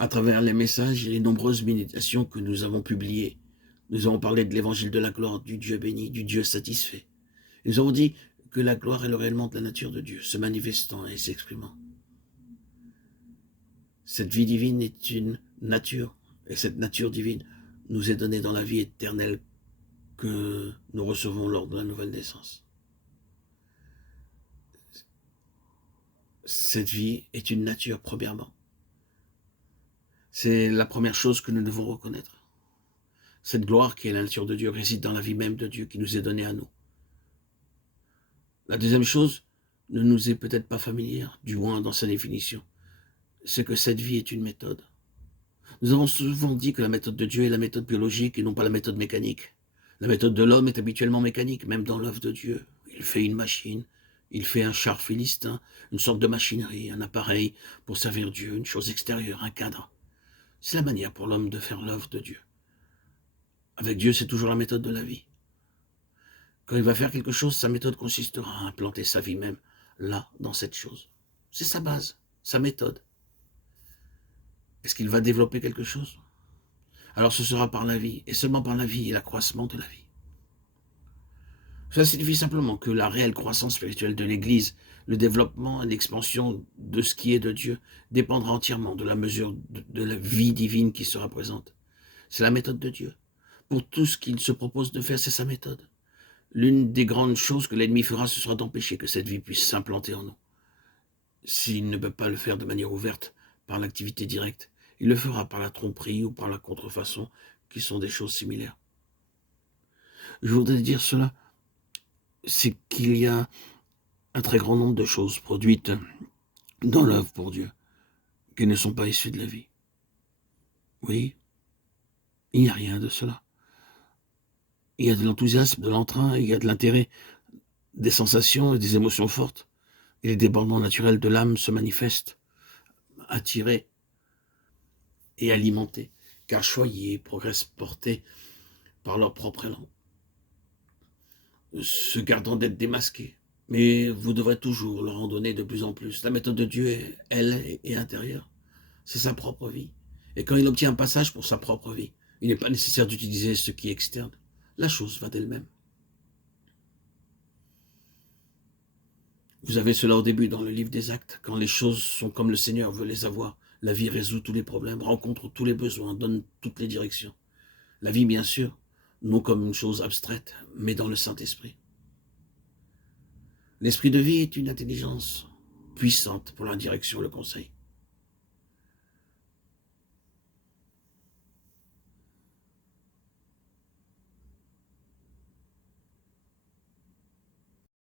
À travers les messages et les nombreuses méditations que nous avons publiées, nous avons parlé de l'évangile de la gloire, du Dieu béni, du Dieu satisfait. Nous avons dit que la gloire est le réellement de la nature de Dieu, se manifestant et s'exprimant. Cette vie divine est une nature, et cette nature divine nous est donnée dans la vie éternelle que nous recevons lors de la nouvelle naissance. Cette vie est une nature, premièrement. C'est la première chose que nous devons reconnaître. Cette gloire qui est la nature de Dieu réside dans la vie même de Dieu qui nous est donnée à nous. La deuxième chose ne nous est peut-être pas familière, du moins dans sa définition, c'est que cette vie est une méthode. Nous avons souvent dit que la méthode de Dieu est la méthode biologique et non pas la méthode mécanique. La méthode de l'homme est habituellement mécanique, même dans l'œuvre de Dieu. Il fait une machine, il fait un char philistin, une sorte de machinerie, un appareil pour servir Dieu, une chose extérieure, un cadre. C'est la manière pour l'homme de faire l'œuvre de Dieu. Avec Dieu, c'est toujours la méthode de la vie. Quand il va faire quelque chose, sa méthode consistera à implanter sa vie même là, dans cette chose. C'est sa base, sa méthode. Est-ce qu'il va développer quelque chose? Alors ce sera par la vie, et seulement par la vie et l'accroissement de la vie. Ça signifie simplement que la réelle croissance spirituelle de l'Église, le développement et l'expansion de ce qui est de Dieu, dépendra entièrement de la mesure de la vie divine qui sera présente. C'est la méthode de Dieu. Pour tout ce qu'il se propose de faire, c'est sa méthode. L'une des grandes choses que l'ennemi fera, ce sera d'empêcher que cette vie puisse s'implanter en nous. S'il ne peut pas le faire de manière ouverte, par l'activité directe, il le fera par la tromperie ou par la contrefaçon, qui sont des choses similaires. Je voudrais dire cela, c'est qu'il y a un très grand nombre de choses produites dans l'œuvre pour Dieu, qui ne sont pas issues de la vie. Oui, il n'y a rien de cela. Il y a de l'enthousiasme, de l'entrain, il y a de l'intérêt, des sensations et des émotions fortes. Et les débordements naturels de l'âme se manifestent, attirés et alimentés, car choyés, progressent portés par leur propre élan, se gardant d'être démasqués. Mais vous devrez toujours leur en donner de plus en plus. La méthode de Dieu, elle, est intérieure. C'est sa propre vie. Et quand il obtient un passage pour sa propre vie, il n'est pas nécessaire d'utiliser ce qui est externe. La chose va d'elle-même. Vous avez cela au début dans le livre des Actes, quand les choses sont comme le Seigneur veut les avoir. La vie résout tous les problèmes, rencontre tous les besoins, donne toutes les directions. La vie, bien sûr, non comme une chose abstraite, mais dans le Saint-Esprit. L'esprit de vie est une intelligence puissante pour la direction et le conseil.